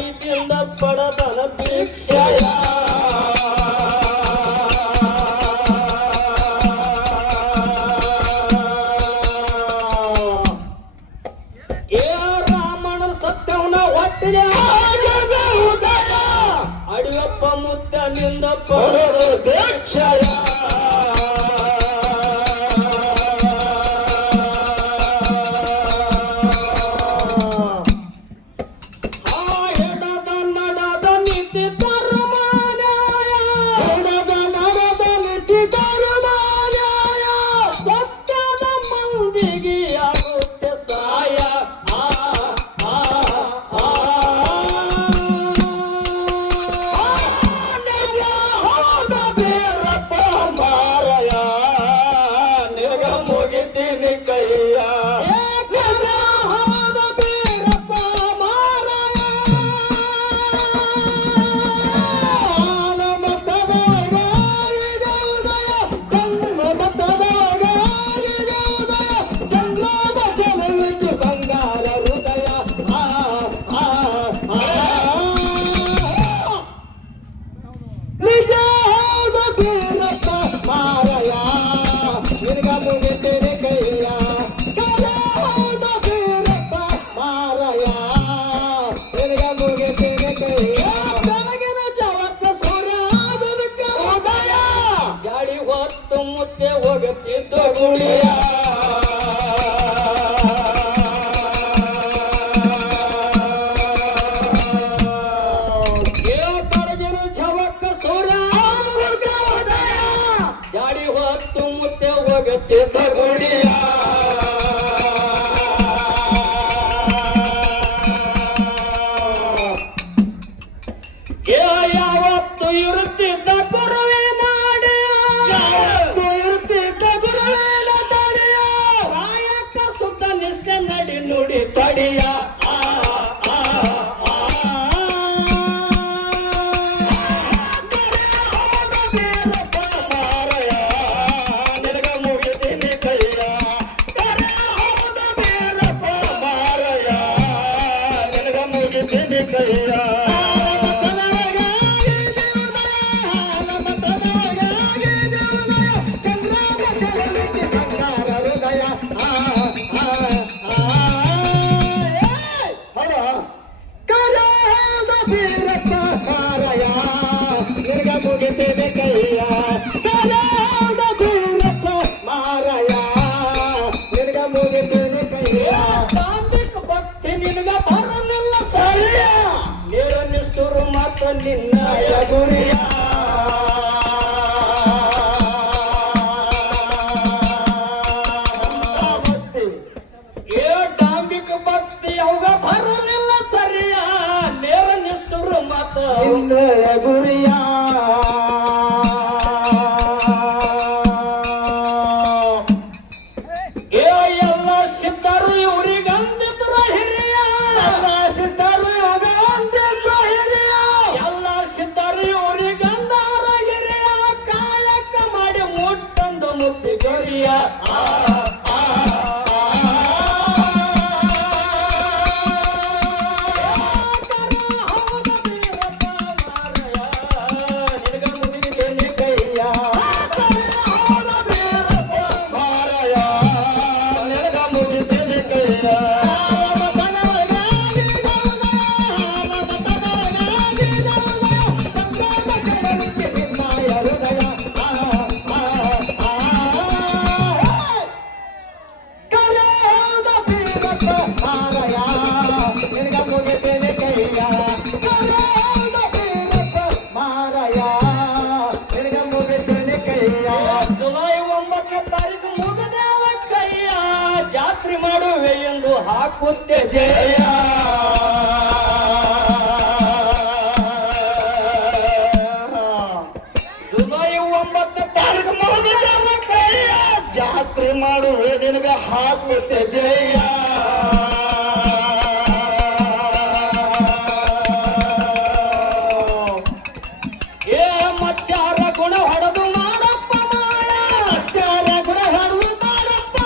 ಪ್ರೀತಿಯಿಂದ ಪಡದನ ದೀಕ್ಷೆಯ ಏ ರಾಮನ ಸತ್ಯವನ ಹೊಟ್ಟಿನ ಉದಯ ಅಡಿಯಪ್ಪ ಮುತ್ತನಿಂದ ಪಡದ ದೀಕ್ಷೆಯ ಯಾವತ್ತು ಇರುತ್ತಿದ್ದ ಗುರುವಿನ ರಾಯಕ ಸುತ್ತ ನಿಷ್ಠೆ ನಡಿ ನುಡಿ ತಡಿಯ ನಿನ್ನಯ ಗುರಿಯ ಡಾಂಬಿಕ ಭಕ್ತಿ ಅವಾಗ ಬರಲಿಲ್ಲ ಸರಿಯ ನೇರ ನಿಷ್ಠುರು ಮತ ನಿನ್ನಯ ಗುರಿಯ ಎಲ್ಲ ಸಿದ್ಧರು ಇವರಿಗಂದಿದ್ರ ಹಿರಿಯ ಸಿದ್ಧರು ಕಾಯಕ ಮಾಡಿ ಮುಟ್ಟಂದು ಮುಟ್ಟಿ ಗರಿಯ ಜಾತ್ರೆ ಮಾಡುವೆ ಎಂದು ಹಾಕುತ್ತೆ ಜಯ ಜುಲೈ 9 ತಾರೀಕು ಮುಗಿದ ಕೈಯ ಜಾತ್ರೆ ಮಾಡುವೆ ನಿನಗೆ ಹಾಕುತ್ತೆ ಜಯ ಮಚ್ಚಾರ ಗುಣ ಹೊಡೆದು ಮಾಡಪ್ಪ ಮಾಯ ಮಚ್ಚಾರ ಗುಣ ಹೊಡೆದು ಮಾಡಪ್ಪ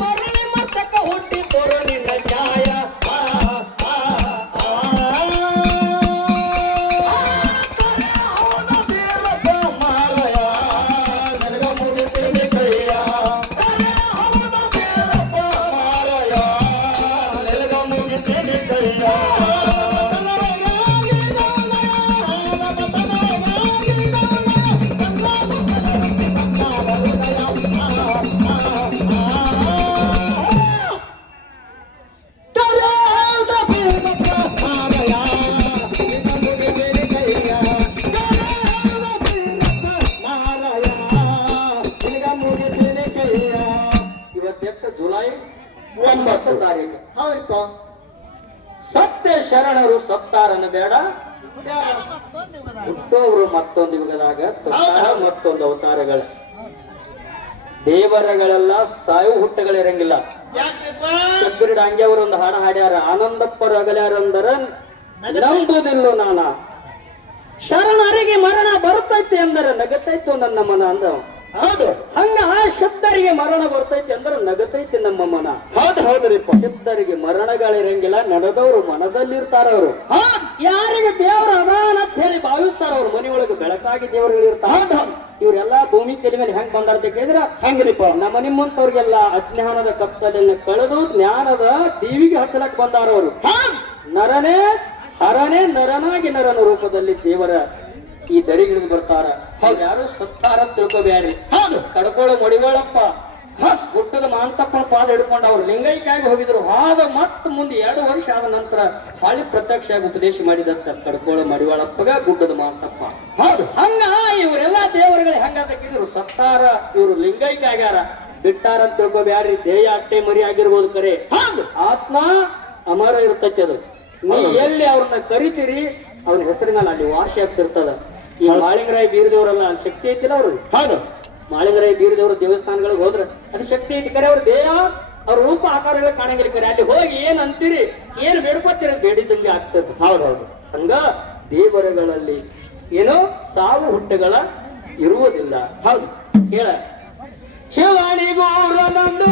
ಮರಳಿ ಮರ್ತಕ ಹುಟ್ಟಿ ತೋರು ನಿನ್ನ ಛಾಯ ಜುಲೈ 9 ತಾರೀಕು. ಹೌದಪ್ಪ. ಸತ್ಯ ಶರಣರು ಸತ್ತಾರನ ಬೇಡ, ಹುಟ್ಟೋರು ಮತ್ತೊಂದು ಯುಗದಾಗ ತೊತ್ತಾರ ಮತ್ತೊಂದು ಅವತಾರಗಳ. ದೇವರಗಳೆಲ್ಲ ಸಾಯು ಹುಟ್ಟಗಳಿರಂಗಿಲ್ಲ. ಯಾಕಪ್ಪ? ಶಬ್ಬರಿ ಡಾಂಗೆ ಅವರು ಒಂದು ಹಾಡ ಹಾಡ್ಯಾರ, ಆನಂದಪ್ಪರ ಅಗಲ್ಯಾರಂದರ ನಂಬುದಿಲ್ಲ ನಾನ, ಶರಣರಿಗೆ ಮರಣ ಬರ್ತೈತಿ ಅಂದರೆ ನಗತೈತು ನನ್ನ ಮನ ಅಂದ. ಹೌದು ಹಂಗ ಶುದ್ಧರಿಗೆ ಮರಣ ಬರ್ತೈತಿ ಅಂದ್ರೆ ನಗತೈತಿ ನಮ್ಮ ಮನ. ಹೌದು ಹೌದ್ರಿಪ್ಪ. ಶುದ್ಧರಿಗೆ ಮರಣಗಳಿರಂಗಿಲ್ಲ, ನಡೆದವರು ಮನದಲ್ಲಿರ್ತಾರ. ಅವರು ಹೌದು ಯಾರಿಗೆ ದೇವರ ಅದಾನ ಅಂತ ಹೇಳಿ ಭಾವಿಸ್ತಾರ, ಅವ್ರ ಮನೆಯೊಳಗೆ ಬೆಳಕಾಗಿ ದೇವರುಗಳು ಇರ್ತಾರ. ಹೌದು ಇವರೆಲ್ಲಾ ಭೂಮಿ ತಲೆ ಮೇಲೆ ಹೆಂಗ್ ಬಂದಾರ ಅಂತ ಕೇಳಿದ್ರ, ಹಂಗ್ರಿಪ್ಪ. ನಮ್ಮ ನಿಮ್ಮಂತವ್ರಿಗೆಲ್ಲ ಅಜ್ಞಾನದ ಕತ್ತಲನ್ನು ಕಳೆದು ಜ್ಞಾನದ ದೇವಿಗೆ ಹಚ್ಚಲಕ್ ಬಂದಾರ. ಅವರು ನರನೇ ಹರನೇ ನರನಾಗಿ ನರನ ರೂಪದಲ್ಲಿ ದೇವರ ಈ ದರಿಗಿಳಿದು ಬರ್ತಾರ. ಯಾರು ಸತ್ತಾರ ತಿಳ್ಕೊಬ್ಯಾರಿ. ಕಡ್ಕೊಳ್ಳೋ ಮಡಿವಾಳಪ್ಪ ಗುಡ್ಡದ ಮಾಂತಪ್ಪನ ಪಾದ ಹಿಡ್ಕೊಂಡು ಅವ್ರು ಲಿಂಗೈಕ್ಯಾಗಿ ಹೋಗಿದ್ರು. ಆದ ಮತ್ ಮುಂದೆ 2 ವರ್ಷ ಆದ ನಂತರ ಹಾಳಿ ಪ್ರತ್ಯಕ್ಷ ಆಗಿ ಉಪದೇಶ ಮಾಡಿದಂತ ಕಡ್ಕೊಳ್ಳೋ ಮಡಿವಾಳಪ್ಪಗ ಗುಡ್ಡದ ಮಾಂತಪ್ಪ. ಹಂಗ ಇವರೆಲ್ಲಾ ದೇವರುಗಳು ಹೆಂಗಾದ ಕೇಳಿದ್ರು, ಸತ್ತಾರ ಇವ್ರು ಲಿಂಗೈಕ್ಯ ಆಗ್ಯಾರ, ಬಿಟ್ಟಾರ ಅಂತ ತಿಳ್ಕೊಬ್ಯಾಡ್ರಿ. ದೇಹ ಅಟ್ಟೆ ಮರಿ ಆಗಿರ್ಬೋದು, ಕರೆ ಆತ್ಮ ಅಮರ ಇರ್ತೈತಿ. ಅದು ನೀ ಎಲ್ಲಿ ಅವ್ರನ್ನ ಕರಿತೀರಿ ಅವ್ರ ಹೆಸರಿನಲ್ಲಿ ಅಲ್ಲಿ ವಾಸಿ ಆಗ್ತಿರ್ತದ. ಈ ಮಾಳಿಂಗರಾಯ ಬೀರದೇವ್ರಲ್ಲ ಅಲ್ಲಿ ಶಕ್ತಿ ಐತಿಲ್ಲ ಅವ್ರಿಗೆ. ಹೌದು ಮಾಳಿಂಗರಾಯ ಬೀರದೇವ್ರ ದೇವಸ್ಥಾನಗಳಿಗೆ ಹೋದ್ರ ಅದು ಶಕ್ತಿ ಐತಿ, ಕರೆ ಅವ್ರ ದೇಹ ಅವ್ರ ರೂಪ ಆಕಾರಗಳು ಕಾಣಂಗಿಲ್ಲ. ಕರೆ ಅಲ್ಲಿ ಹೋಗಿ ಏನ್ ಅಂತೀರಿ, ಏನ್ ಬೇಡ್ಕೊತೀರಿ, ಬೇಡಿದಂಗೆ ಆಗ್ತದೆ. ಹೌದೌದು. ಹಂಗ ದೇವರುಗಳಲ್ಲಿ ಏನೋ ಸಾವು ಹುಟ್ಟುಗಳ ಇರುವುದಿಲ್ಲ. ಹೌದು ಹೇಳ ಶಿವನಿಗೋರ ನಂದು